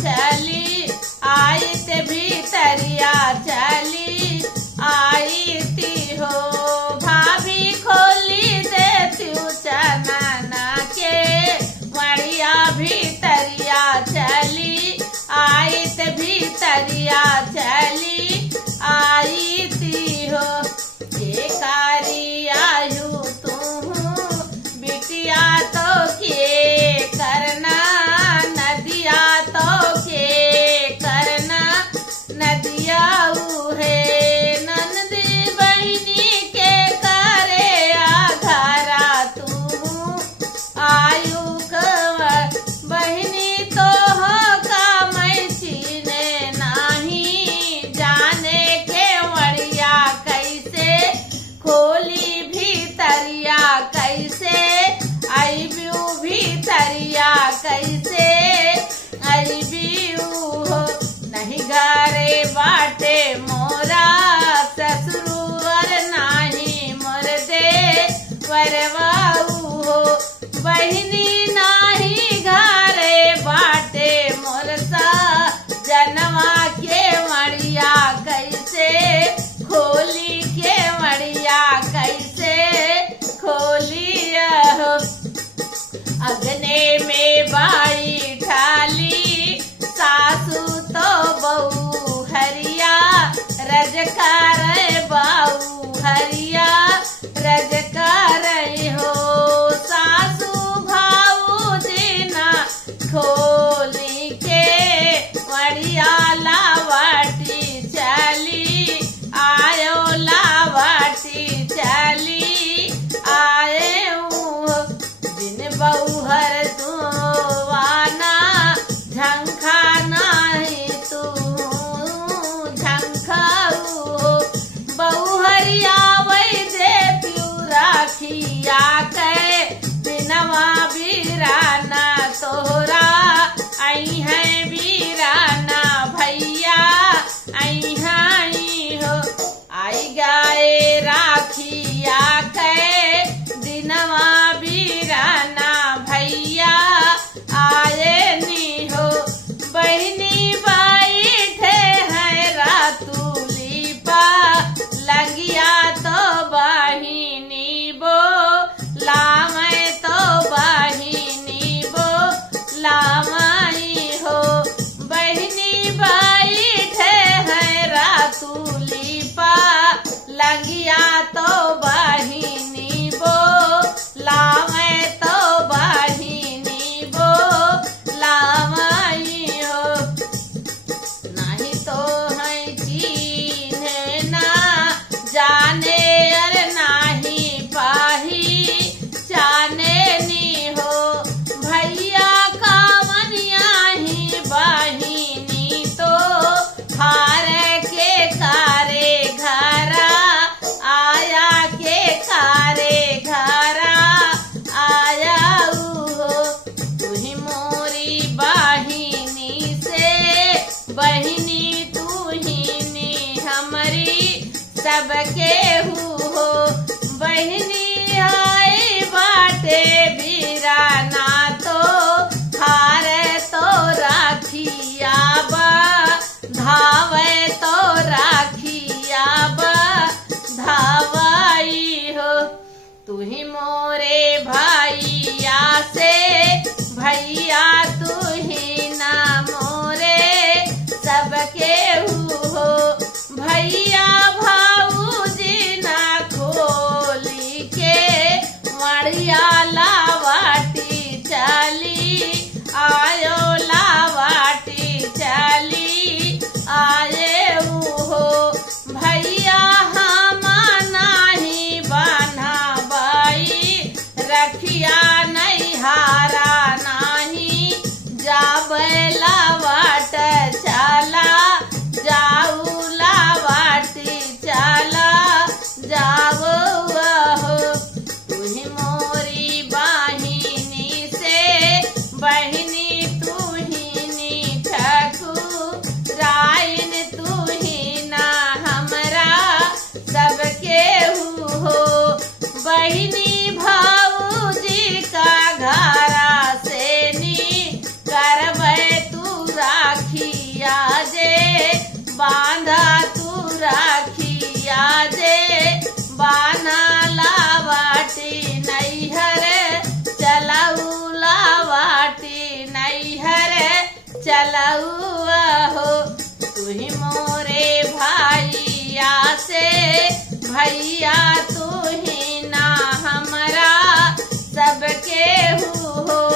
चली आयत भीतरिया चली आईती हो। भाभी खोली देती चनना के मड़िया भीतरिया चली आयत भीतरिया चली आईती हो। आयु तू बिटिया तो के करना नदिया तो के करना नदिया है नंदी बहनी के करे आधारा तू आयु बहनी तो हो का मैं चीने नहीं जाने के वड़िया कैसे खोली भीतरिया कैसे आईबू भीतरिया कैसे आईबू हो। नहीं घरे बाटे मोरा ससुर नाही मोर दे वरवाऊ हो। बहिनी नाही घरे बाटे मोर सा जनवा के मड़िया कैसे खोली के मड़िया कैसे खोलिया हो। अगने में बाई ठाली सासू तो बहू हरिया रजकार बाऊ हरिया रजकार हो। सासू भाऊ जीना खोली के मड़िया लावाटी चली आयो लावाटी चली आए दिन बहुहर दुआना झंखा नहीं तू झंखाऊ बहुहरिया वही दे प्यूरा खिया के बिनवा बीराना तोहरा आई है बीराना भैया आई हाई हो। आई गाए राखिया के दिनवा बीराना भैया आए नी हो। बहनी बैठे है रातुली पा लगिया तो बहिनी बो लामे तो बहिनी बो लामाई हो। बहनी बैठे है रातुली पा लगिया तो बहिनी बो लामे तो बहिनी बो लामाई हो। नहीं तो है चीन्हे ना जाने अरे नाही पाही जाने नी हो। भैया का मनिया ही बहिनी तो हारे के कारे घरा आया के कारे घरा आया हो। तुही मोरी बहिनी से बहिनी तुहिनी हमारी सबके हो। बहिनी आई बाटे बीराना तो हारे तो राखिया धावे तो राखिया धावाई हो। तुही मोरे भैया से भैया तुही ना मोरे सबके हो। भैया भाऊ जी ना खोली बाना लावाटी नैहर चलऊ लावाटी नैहर चलऊ हो। तुही मोरे भैया से भैया तुही ना हमरा सबके हो।